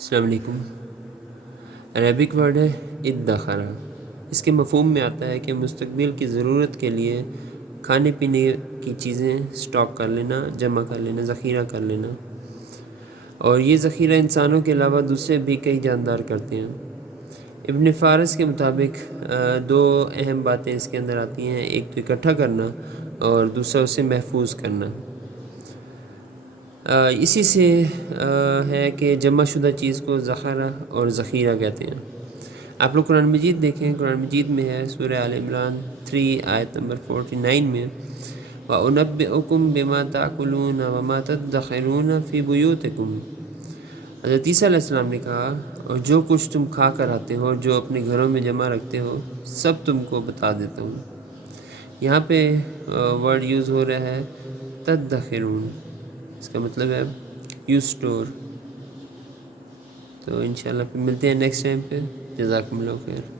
السلام علیکم۔ Arabic word ہے ادخرا۔ اس کے مفہوم میں آتا ہے کہ مستقبل کی ضرورت کے لیے کھانے پینے کی چیزیں سٹاک کر لینا، جمع کر لینا، ذخیرہ کر لینا، اور یہ ذخیرہ انسانوں کے علاوہ دوسرے بھی کئی جاندار کرتے ہیں۔ ابن فارس کے مطابق دو اہم باتیں اس کے اندر آتی ہیں، ایک تو اکٹھا کرنا اور دوسرا اسے محفوظ کرنا۔ اسی سے ہے کہ جمع شدہ چیز کو ذخیرہ اور ذخیرہ کہتے ہیں۔ آپ لوگ قرآن مجید دیکھیں، قرآن مجید میں ہے سورہ آل عمران 3 آیت نمبر 49 میں وَأُنَبِّئُكُم بِمَا تَأْكُلُونَ وَمَا تَدَّخِرُونَ فِي بُيُوتِكُم۔ حضرت عیسیٰ علیہ السلام نے کہا، اور جو کچھ تم کھا کر آتے ہو اور جو اپنے گھروں میں جمع رکھتے ہو سب تم کو بتا دیتا ہوں۔ یہاں پہ ورڈ یوز ہو رہا ہے تدخرون، اس کا مطلب ہے یو اسٹور۔ تو انشاءاللہ پھر ملتے ہیں نیکسٹ ٹائم پہ۔ جزاکم اللہ خیر۔